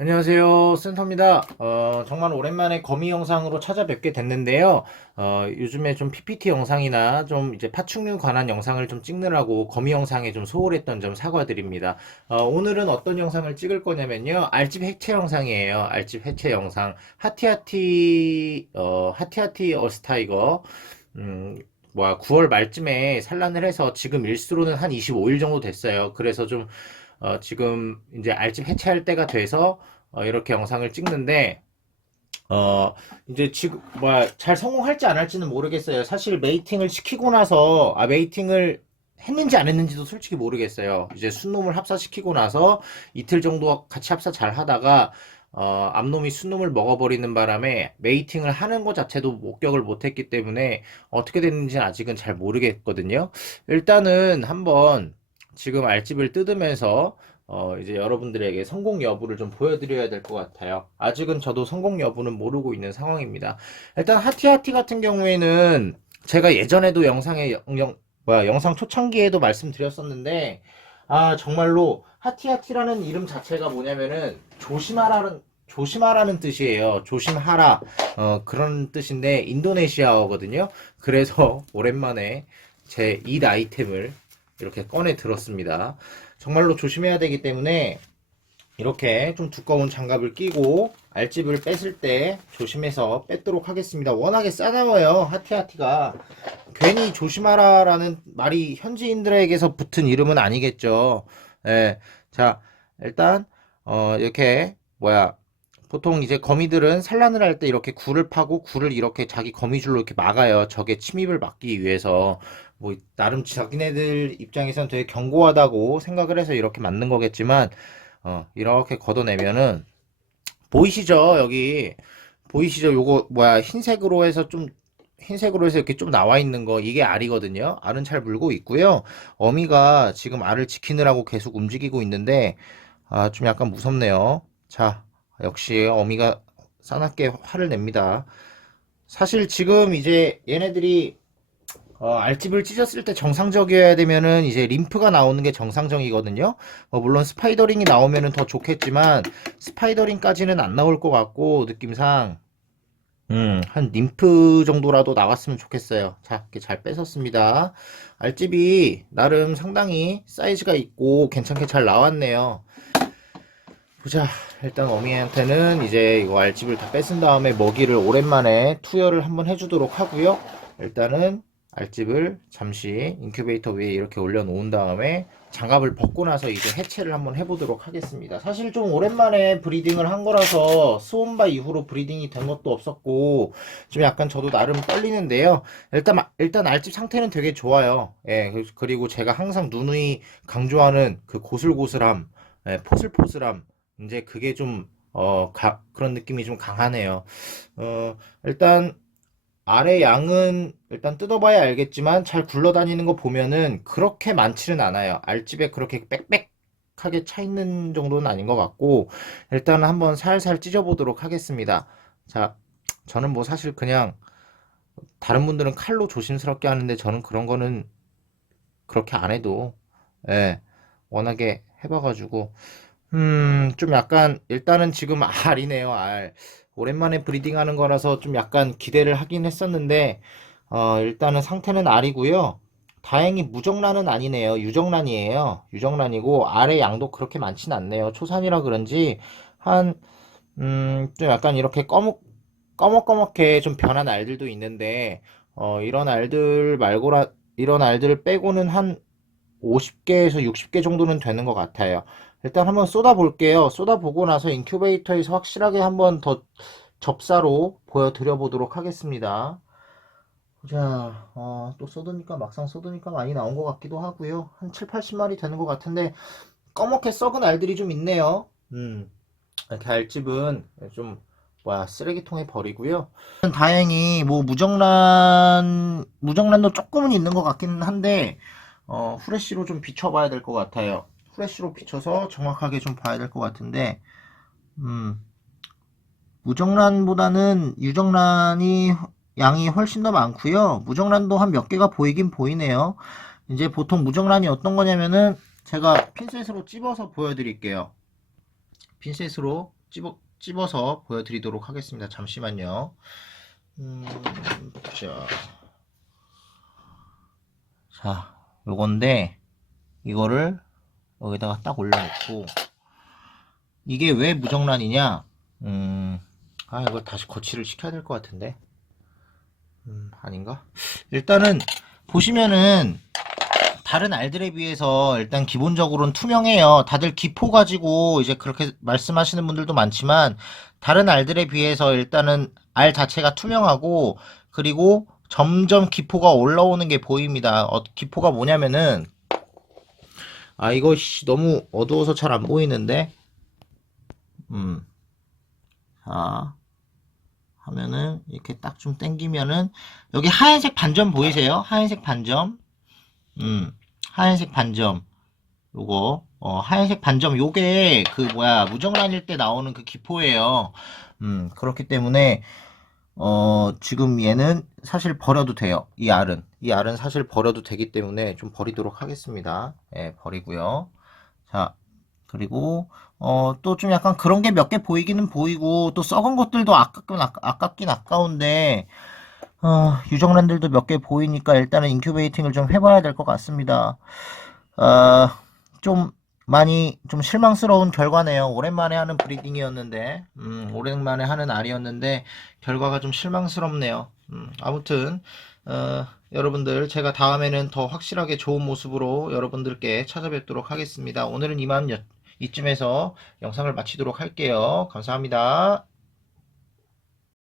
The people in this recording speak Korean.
안녕하세요. 센터입니다. 어, 정말 오랜만에 거미 영상으로 찾아뵙게 됐는데요. 어, 요즘에 좀 PPT 영상이나 좀 이제 파충류 관한 영상을 좀 찍느라고 거미 영상에 좀 소홀했던 점 사과드립니다. 어, 오늘은 어떤 영상을 찍을 거냐면요. 알집 해체 영상이에요. 알집 해체 영상. 하티하티, 어, 하티하티 어스타이거. 음, 뭐야, 9월 말쯤에 산란을 해서 지금 일수로는 한 25일 정도 됐어요. 그래서 좀 어, 지금 이제 알집 해체할 때가 돼서 어, 이렇게 영상을 찍는데 어, 이제 지금 뭐야 잘 성공할지 안 할지는 모르겠어요. 사실 메이팅을 시키고 나서 아 메이팅을 했는지 안 했는지도 솔직히 모르겠어요. 이제 순놈을 합사시키고 나서 이틀 정도 같이 합사 잘 하다가 어, 암놈이 순놈을 먹어버리는 바람에 메이팅을 하는 것 자체도 목격을 못했기 때문에 어떻게 됐는지는 아직은 잘 모르겠거든요. 일단은 한번 지금 알집을 뜯으면서 어, 이제 여러분들에게 성공 여부를 좀 보여드려야 될 것 같아요. 아직은 저도 성공 여부는 모르고 있는 상황입니다. 일단 하티하티 같은 경우에는 제가 예전에도 영상에 영, 영- 뭐야 영상 초창기에도 말씀드렸었는데 아 정말로 하티하티라는 이름 자체가 뭐냐면은 조심하라는 조심하라는 뜻이에요. 조심하라 어, 그런 뜻인데 인도네시아어거든요. 그래서 오랜만에 제잇 아이템을 이렇게 꺼내 들었습니다. 정말로 조심해야 되기 때문에 이렇게 좀 두꺼운 장갑을 끼고 알집을 뺐을 때 조심해서 뺐도록 하겠습니다. 워낙에 싸나워요. 하티하티가. 괜히 조심하라라는 말이 현지인들에게서 붙은 이름은 아니겠죠. 예. 자, 일단 어, 이렇게 뭐야 보통 이제 거미들은 산란을 할 때 이렇게 굴을 파고 굴을 이렇게 자기 거미줄로 이렇게 막아요. 적의 침입을 막기 위해서. 뭐, 나름 자기네들 입장에선 되게 견고하다고 생각을 해서 이렇게 만든 거겠지만, 어, 이렇게 걷어내면은, 보이시죠? 여기. 보이시죠? 요거, 뭐야, 흰색으로 해서 좀, 흰색으로 해서 이렇게 좀 나와 있는 거, 이게 알이거든요. 알은 잘 물고 있고요. 어미가 지금 알을 지키느라고 계속 움직이고 있는데, 아, 좀 약간 무섭네요. 자, 역시 어미가 싸납게 화를 냅니다. 사실 지금 이제 얘네들이 어, 알집을 찢었을 때 정상적이어야 되면은 이제 림프가 나오는 게 정상적이거든요. 뭐 물론 스파이더링이 나오면은 더 좋겠지만 스파이더링까지는 안 나올 것 같고 느낌상 음, 한 림프 정도라도 나왔으면 좋겠어요. 자, 이렇게 잘 뺏었습니다. 알집이 나름 상당히 사이즈가 있고 괜찮게 잘 나왔네요. 보자. 일단 어미한테는 이제 이거 알집을 다 뺏은 다음에 먹이를 오랜만에 투여를 한번 해주도록 하고요. 일단은 알집을 잠시 인큐베이터 위에 이렇게 올려놓은 다음에 장갑을 벗고 나서 이제 해체를 한번 해보도록 하겠습니다. 사실 좀 오랜만에 브리딩을 한 거라서 수온바 이후로 브리딩이 된 것도 없었고 좀 약간 저도 나름 떨리는데요. 일단 일단 알집 상태는 되게 좋아요. 예, 그- 그리고 제가 항상 누누이 강조하는 그 고슬고슬함, 예, 포슬포슬함 이제 그게 좀, 어, 가, 그런 느낌이 좀 강하네요. 어, 일단, 아래 양은 일단 뜯어봐야 알겠지만 잘 굴러다니는 거 보면은 그렇게 많지는 않아요. 알집에 그렇게 빽빽하게 차 있는 정도는 아닌 것 같고, 일단은 한번 살살 찢어보도록 하겠습니다. 자, 저는 뭐 사실 그냥, 다른 분들은 칼로 조심스럽게 하는데 저는 그런 거는 그렇게 안 해도, 예, 워낙에 해봐가지고, 음, 좀 약간, 일단은 지금 알이네요, 알. 오랜만에 브리딩 하는 거라서 좀 약간 기대를 하긴 했었는데, 어, 일단은 상태는 알이고요. 다행히 무정란은 아니네요. 유정란이에요. 유정란이고, 알의 양도 그렇게 많진 않네요. 초산이라 그런지, 한, 음, 좀 약간 이렇게 꺼먹, 꺼먹꺼먹해 좀 변한 알들도 있는데, 어, 이런 알들 말고라, 이런 알들 빼고는 한 50개에서 60개 정도는 되는 것 같아요. 일단 한번 쏟아볼게요. 쏟아보고 나서 인큐베이터에서 확실하게 한번 더 접사로 보여드려 보도록 하겠습니다. 자, 어, 또 쏟으니까 막상 쏟으니까 많이 나온 것 같기도 하고요. 한 7, 80마리 되는 것 같은데 꺼멓게 썩은 알들이 좀 있네요. 음, 이렇게 알집은 좀 뭐야 쓰레기통에 버리고요. 다행히 뭐 무정란 무정란도 조금은 있는 것 같기는 한데 어, 후레쉬로 좀 비춰봐야 될 것 같아요. 후레쉬로 비춰서 정확하게 좀 봐야 될 것 같은데, 음, 무정란보다는 유정란이 양이 훨씬 더 많고요. 무정란도 한 몇 개가 보이긴 보이네요. 이제 보통 무정란이 어떤 거냐면은 제가 핀셋으로 찝어서 보여드릴게요. 핀셋으로 찝어, 찝어서 보여드리도록 하겠습니다. 잠시만요. 음, 자. 자, 요건데, 이거를 여기다가 딱 올려놓고, 이게 왜 무정란이냐? 음, 아, 이걸 다시 거치를 시켜야 될 것 같은데. 음, 아닌가? 일단은, 보시면은, 다른 알들에 비해서 일단 기본적으로는 투명해요. 다들 기포 가지고 이제 그렇게 말씀하시는 분들도 많지만, 다른 알들에 비해서 일단은 알 자체가 투명하고, 그리고 점점 기포가 올라오는 게 보입니다. 어, 기포가 뭐냐면은, 아, 이거, 씨, 너무 어두워서 잘 안 보이는데, 음. 자, 하면은, 이렇게 딱좀 당기면은, 여기 하얀색 반점 보이세요? 하얀색 반점. 음, 하얀색 반점. 요거, 어, 하얀색 반점, 요게, 그, 뭐야, 무정란일 때 나오는 그 기포예요. 음, 그렇기 때문에, 어, 지금 얘는 사실 버려도 돼요. 이 알은. 이 알은 사실 버려도 되기 때문에 좀 버리도록 하겠습니다. 예, 버리고요. 자, 그리고, 어, 또 좀 약간 그런 게 몇 개 보이기는 보이고, 또 썩은 것들도 아깝긴, 아깝- 아깝긴 아까운데, 어, 유정란들도 몇 개 보이니까 일단은 인큐베이팅을 좀 해봐야 될 것 같습니다. 어, 좀 많이 좀 실망스러운 결과네요. 오랜만에 하는 브리딩이었는데, 음, 오랜만에 하는 알이었는데, 결과가 좀 실망스럽네요. 음, 아무튼, 어, 여러분들, 제가 다음에는 더 확실하게 좋은 모습으로 여러분들께 찾아뵙도록 하겠습니다. 오늘은 이만 여- 이쯤에서 영상을 마치도록 할게요. 감사합니다.